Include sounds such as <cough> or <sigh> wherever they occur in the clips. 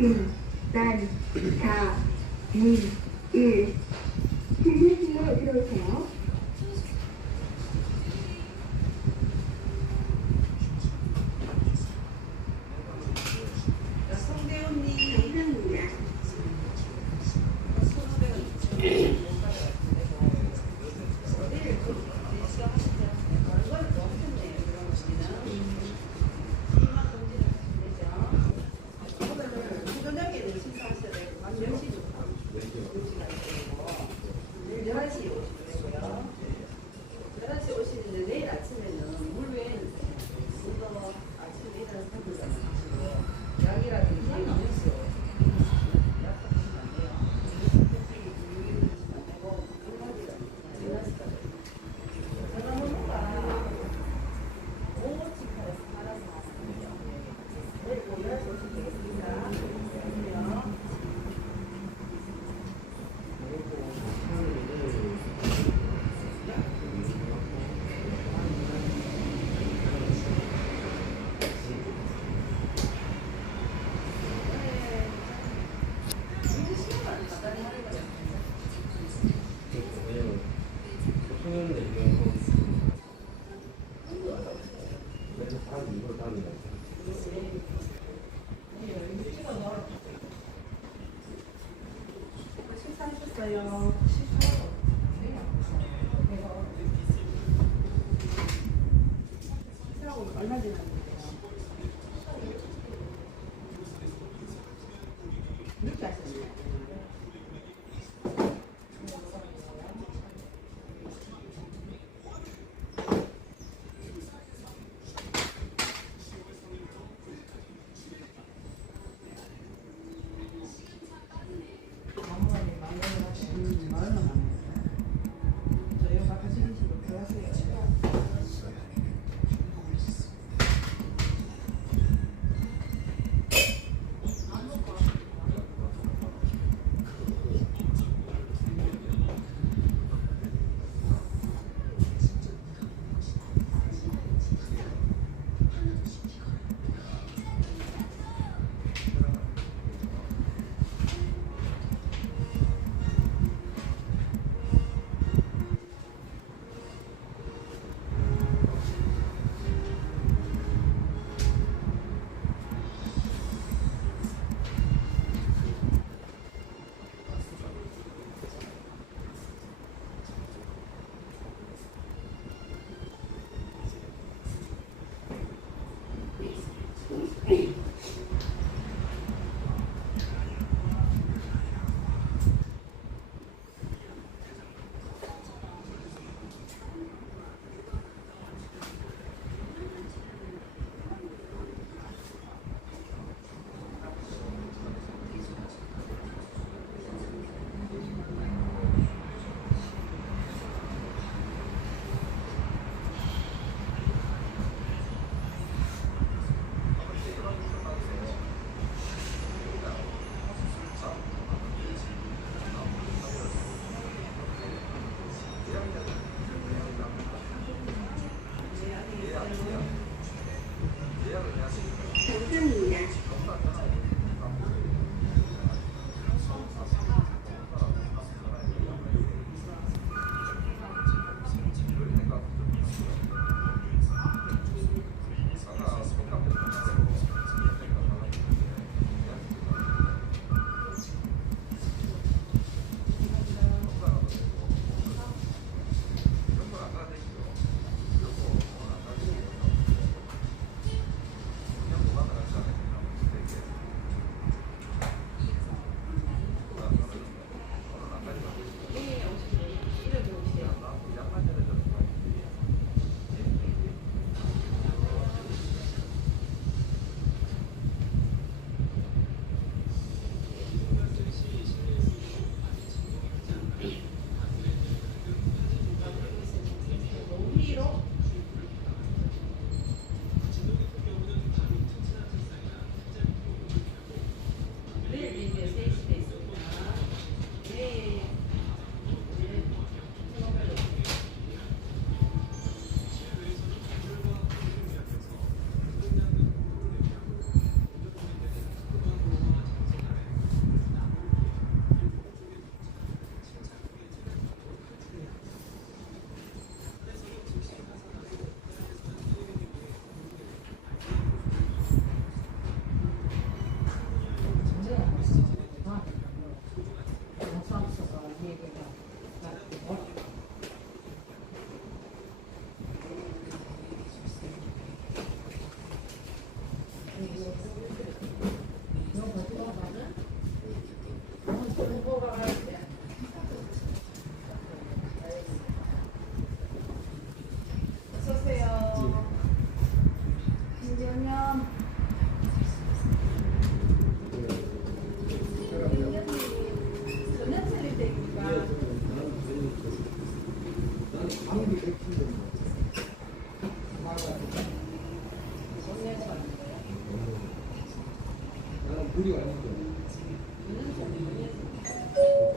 난, 자, 님, 일. 질문 뒤에 들어오세요. yung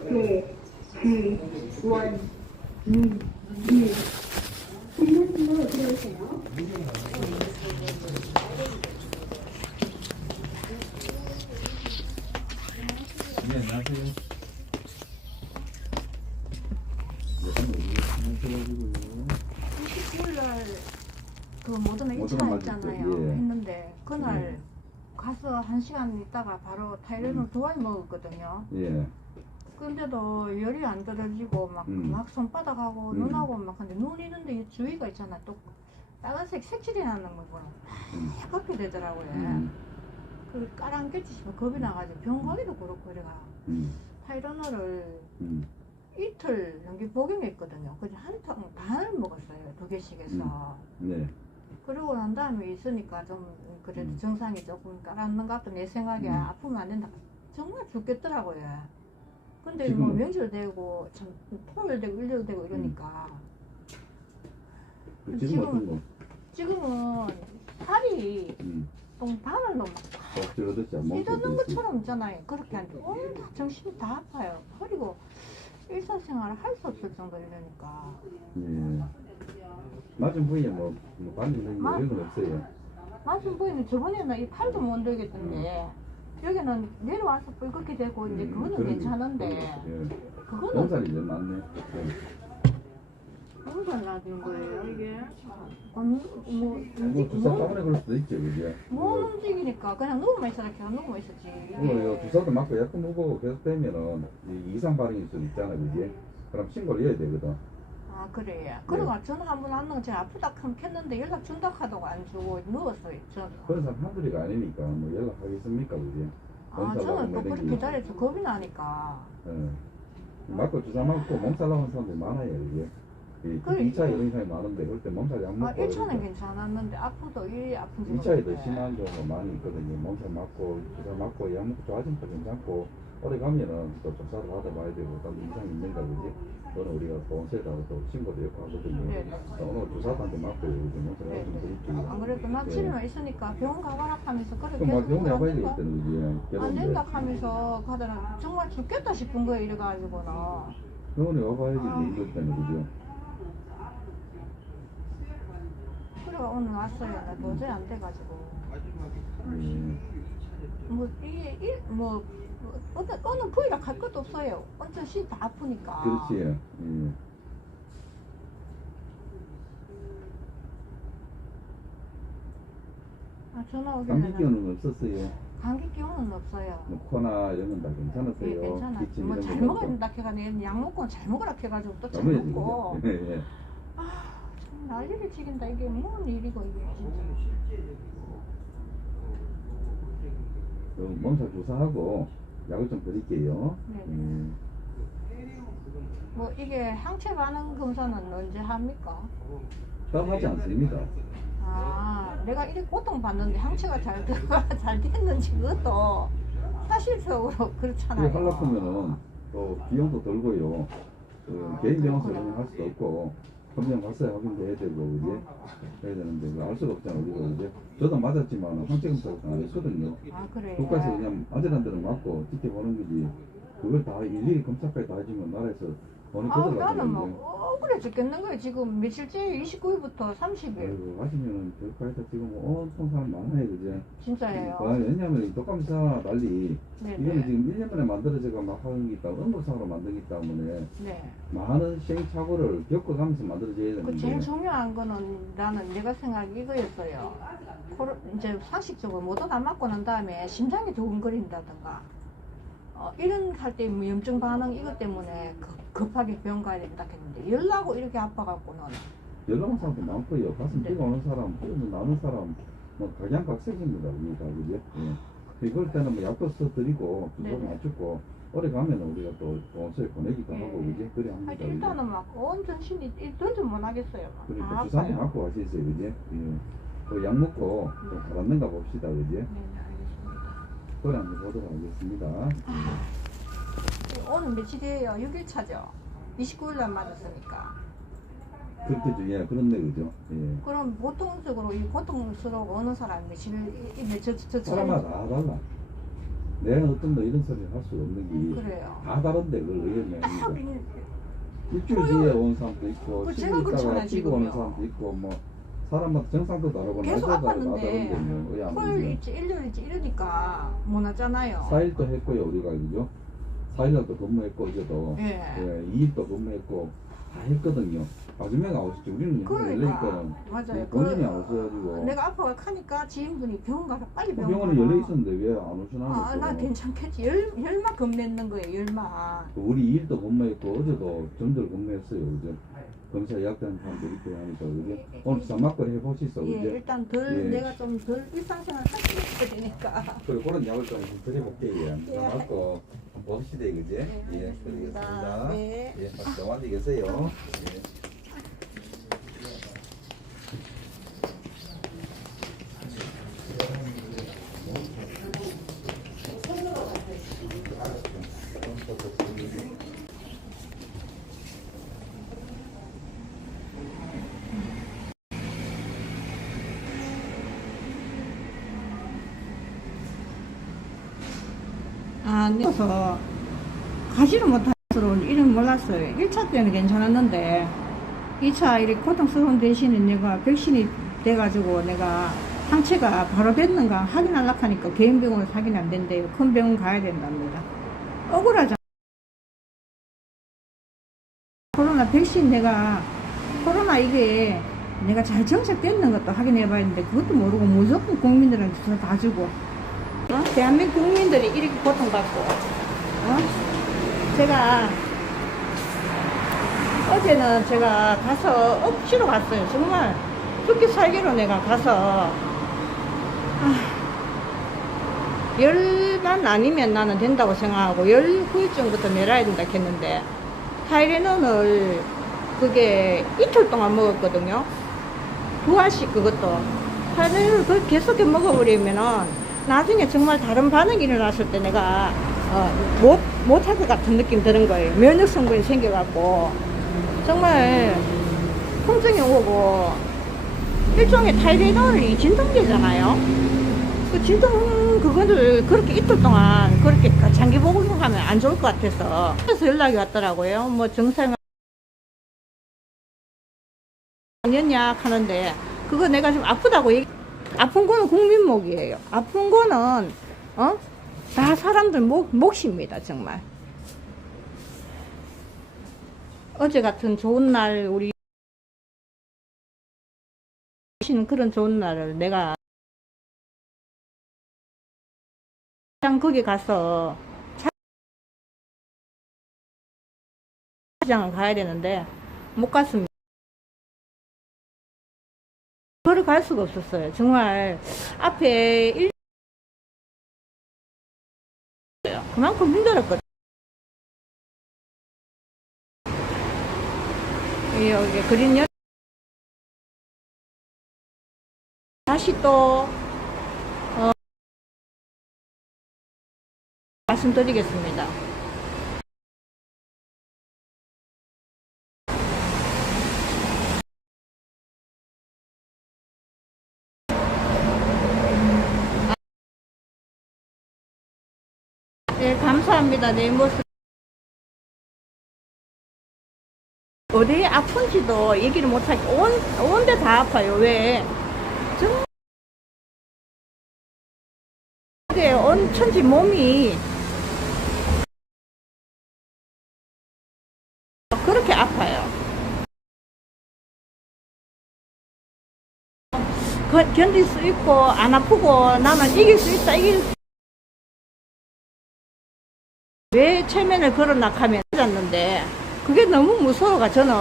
네, 그, 원, 민, 일. 진료실로 들어오세요. 네, 안녕하세요. 일요일날 그 모든 모더나 1차 맞을 했잖아요. 때, 예. 했는데 그날 가서 한 시간 있다가 바로 타이레놀 두 알이 먹었거든요. 예. 근데도 열이 안 떨어지고 막, 음. 막 손바닥하고 음. 눈하고 막 근데 눈 있는데 이 주위가 있잖아. 또 빨간색 색칠이 나는 거구나. 음. 그렇게 되더라고요. 음. 그 까랑깨치 싶어 겁이 나가지고 병 가기도 그렇고 이래가 음. 타이레놀을 음. 이틀 넘게 복용했거든요. 그래서 한통 반을 먹었어요. 두 개씩 해서. 네. 그러고 난 다음에 있으니까 좀 그래도 음. 정상이 조금 깔았는 것 같아 내 생각에 음. 아프면 안 된다 정말 죽겠더라고요 근데? 뭐 명절 되고 참 토요일 되고 일요일 되고 이러니까 그 지금 거? 지금은 살이 음. 좀 바늘로 막 찢어는 것처럼 있잖아요 그렇게 하는데 오늘 다 정신이 다 아파요 그리고 일사생활을 할 수 없을 정도 이러니까 예. 맞은 부위에 뭐, 뭐 반응이 마- 이런 건 없어요. 맞은 보이면 저번에는 이 팔도 못 들겠던데 여기는 내려와서 뿔긋게 되고 이제 음, 그거는 그런 괜찮은데 예. 그거는 몸살이 이제 많네. 예. 너무 달라진 거예요 이게 안, 뭐, 뭐 움직, 주사 못, 때문에 그럴 수도 있죠, 그죠? 못 움직이니까 그냥 누워만 있어라 걔가 누워만 있었지 뭐 이거 주사도 맞고 약도 먹고 계속 되면은 이 이상 반응일 수도 있잖아, 그지? 그럼 신고를 해야 되거든. 아 그래 네. 그래가 전화 한번안 넣은 제가 아프다 하면 켰는데 연락 준다 하다고 안 주고 누웠어요 저. 그런 사람 한둘이가 아니니까 뭐 연락하겠습니까, 그지? 아 저는 나고 또뭐 그렇게. 기다려서 겁이 나니까 예. 맞고 주사 맞고 몸살 나는 사람들이 많아요, 이게. 이 그래. 2차 이런 사람이 많은데 그럴 때 몸살이 안아 먹고 1차는 괜찮았는데 아프도 이 아픈 게 2차에 더. 심한 경우가 많이 있거든요. 몸살 맞고 주사 맞고 약 먹고 좋아지니까 괜찮고 오래 가면은 또 조사를 받아봐야 되고 또 이상 있는가 그지? 그거는 우리가 보험세라고 또 신고도 옆에 하거든요. 네. 또 오늘 맞고 요즘 몸살 네. 좀 드릴게요. 안 그래도 나 네. 치료만 있으니까 병원 가봐라 하면서 그래 그럼 막 병원에 안 가봐야. 되겠다는 거지. 안. 된다 하면서 가더라 정말 죽겠다 싶은 거예요 이래가지고는 병원에 와봐야지 아. 이것 때문에 그죠? 그래가 오늘 왔어요 나 도저히 안 돼가지고 예. 뭐 이게 일, 뭐뭐 어느 어느 부위라 갈 것도 없어요 완전 신다 아프니까 그렇지. 예. 아, 전화 감기 오길래 기운은 없었어요. 감기 기운은 없어요 뭐 코나 이런 건다 예, 괜찮았어요. 괜찮아. 기침 뭐 이런 잘건 먹어야. 된다 해가 내약 먹고 잘 먹으라 해가지고 또 잘 먹고? <laughs> 예, 예. 아, 참 난리를 치긴다. 이게 뭔 일이고, 이게 진짜. 그 몸살 주사하고 약을 좀 드릴게요. 네. 음, 뭐, 이게 항체 반응 검사는 언제 합니까? 답하지 않습니다. 아, 내가 이렇게 고통받는데 항체가 잘 들어가, 잘 됐는지 그것도 사실적으로 그래 그렇잖아요. 하려면은 또 비용도 들고요. 그 아, 개인 병원에서 그렇구나. 할 수도 없고 검정 갔어야 확인도 해야 되고 이제 해야 되는데 그거 알 수가 없잖아 우리가 이제 저도 맞았지만 항체 검사를 안 했거든요. 아, 그래. 국가에서 그냥 데는 맞고 지켜보는 거지 그걸 다 일일이 검사까지 다 해주면 나라에서 돈이 아, 나는 거들어가는데 막 억울해 죽겠는 거예요. 지금 며칠째 29일부터 30일. 아이고 하시면은 별거에서 지금 온통 사람 많아요 그죠? 진짜예요. 아, 왜냐면 이 독감사 달리 이거는 네네. 지금 1년 만에 만들어져가 막 하는 게 있다 응급상으로 만들기 때문에 네. 많은 시행착오를 겪어가면서 만들어져야 그 되는데 제일 중요한 거는 나는 내가 생각이 이거였어요. 코로, 이제 상식적으로 모두 다 맞고 난 다음에 심장이 두근거린다든가 어, 이런 할때뭐 염증 반응 이것 때문에 급, 급하게 병 가야 된다 했는데 열나고 이렇게 아파갖고는 온 사람도 많고요 가슴 네. 뛰가 오는 사람 뛰는 나는 사람 뭐 각양각색입니다 우리 다 그죠? 예. 이럴 때는 뭐 약도 써드리고 주소를 네네. 맞추고 오래 가면 우리가 또 보험소에 보내기도 네. 하고 그지? 그래 합니다? 일단은 막 온 전 신이 던져 못 하겠어요. 막. 그러니까 다 주사 한번 아파요. 맞고 가시죠 그지? 예. 그약 먹고 좀 가랐는가 봅시다 그지? 네. 그래 한번 보도록 하겠습니다 오늘 며칠이에요? 6일 차죠? 29일 날 맞았으니까. 그렇게 좀, 예, 그렇네, 그죠? 예. 그럼 보통적으로 이 고통스러워 어느 사람 며칠 이- 이- 저, 저, 저, 사람마다 다 달라. 내가 어떤 거 이런 소리 할 수 없는 게 그래요. 다 다른데 그걸 의견이 아, 아니고 일주일 뒤에 온 사람도 있고 그 10일 제가 그렇잖아요, 뛰고 오는 지금요. 사람도 있고 뭐 사람마다 정상도 다르고 계속 날짜도 아팠는데 다른데 토요일 있지 일요일 있지 이러니까 못 하잖아요. 4일도 했고요 우리가 그죠 4일날도 근무했고 어제도 예. 예, 2일도 근무했고 다 했거든요 마지막에 나오셨지 우리는 그러니까 열리니까 맞아요. 본인이 그, 안 오셔가지고 내가 아파가 카니까 지인분이 병원 가서 빨리 병원 병원에 가라. 열려 있었는데 왜 안 오시나 아, 나 괜찮겠지. 열, 열마 겁냈는 거예요, 열마. 우리 2일도 근무했고 어제도 전들 근무했어요 그죠 검사 예약된 사람도 있고 하니까 그죠 오늘 사막걸 해보시죠 예, 그죠 일단 덜, 예. 내가 좀 덜 일상생활 할 수 있게 되니까. 그리고 그런 약을 좀 드려볼게요 예. 맞고 보시대 그지 예 드리겠습니다 네. 예 박수 안녕히 계세요 예. 아, 네. 그래서 가지를 못할 줄은 이름 몰랐어요. 1차 때는 괜찮았는데, 2차 이렇게 고통스러운 대신에 내가 백신이 돼가지고 내가 항체가 바로 됐는가 확인하려고 하니까 개인 병원을 확인 안 된대요. 큰 병원 가야 된답니다. 억울하잖아. 코로나 백신 내가, 코로나 이게 내가 잘 정착됐는 것도 확인해 봐야 되는데 그것도 모르고 무조건 국민들한테 다 주고 어? 대한민국 국민들이 이렇게 고통받고 어? 제가 어제는 제가 가서 억지로 갔어요. 정말 죽기 살기로 내가 가서. 아, 열만 아니면 나는 된다고 생각하고 열 후유증부터 내려야 된다 했는데 타이레논을 그게 이틀 동안 먹었거든요. 두 알씩 그것도. 타이레논을 그걸 계속 먹어버리면은 나중에 정말 다른 반응이 일어났을 때 내가 어, 못, 못할 것 같은 느낌 드는 거예요. 면역 성분이 생겨갖고 정말 통증이 오고 일종의 타이레놀이 진통제잖아요. 그 진통 그거를 그렇게 이틀 동안 그렇게 장기 복용하면 안 좋을 것 같아서 그래서 연락이 왔더라고요. 뭐 증상 아니었냐 하는데 그거 내가 좀 아프다고 얘기 아픈 거는 국민 목이에요. 아픈 거는 어? 다 사람들 목, 몫입니다, 정말. 어제 같은 좋은 날 우리 시는 그런 좋은 날을 내가 그냥 거기 가서 장을 가야 되는데 못 갔습니다. 걸어 갈 수가 없었어요. 정말 앞에 일 그만큼 힘들었거든요. 예, 여기 그린 여 다시 또 어, 말씀드리겠습니다. 네, 감사합니다. 내 모습. 어디 아픈지도 얘기를 못하고, 온, 온데 다 아파요. 왜? 정말. 온 천지 몸이 그렇게 아파요. 그- 견딜 수 있고, 안 아프고, 나는 이길 수 있다, 이길 수 왜 체면을 걸어나 하면 잤는데 그게 너무 무서워가 저는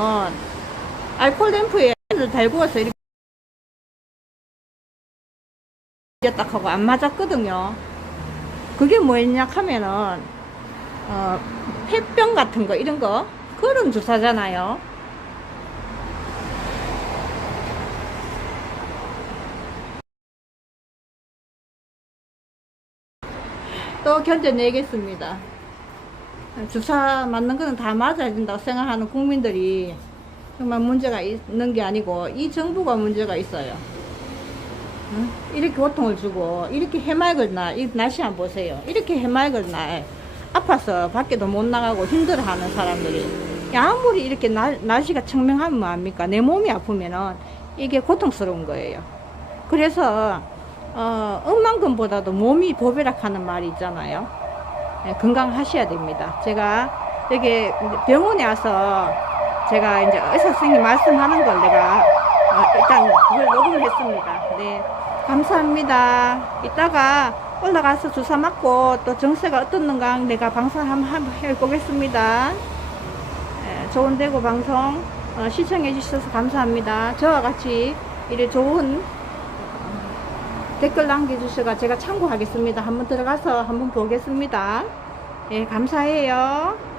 알콜 램프에 를 달구어서 이렇게 딱 하고 안 맞았거든요. 그게 뭐였냐 하면은 어, 폐병 같은 거 이런 거 그런 주사잖아요. 또 견뎌내겠습니다. 주사 맞는 거는 다 맞아야 된다고 생각하는 국민들이 정말 문제가 있는 게 아니고 이 정부가 문제가 있어요. 응? 이렇게 고통을 주고 이렇게 해맑은 날, 이 날씨 한번 보세요. 이렇게 해맑은 날 아파서 밖에도 못 나가고 힘들어하는 사람들이 아무리 이렇게 날, 날씨가 청명하면 뭐합니까? 내 몸이 아프면은 이게 고통스러운 거예요. 그래서 어, 음만큼보다도 몸이 보배락하는 말이 있잖아요. 예, 건강하셔야 됩니다. 제가 여기 병원에 와서 제가 이제 의사 선생님 말씀하는 걸 내가 어, 일단 그걸 녹음을 했습니다. 네, 감사합니다. 이따가 올라가서 주사 맞고 또 정세가 어떻는가 내가 방송 한번 해보겠습니다. 예, 좋은 대구 방송 어, 시청해 주셔서 감사합니다. 저와 같이 이래 좋은 댓글 남겨주셔가 제가 참고하겠습니다. 한번 들어가서 한번 보겠습니다. 예, 감사해요.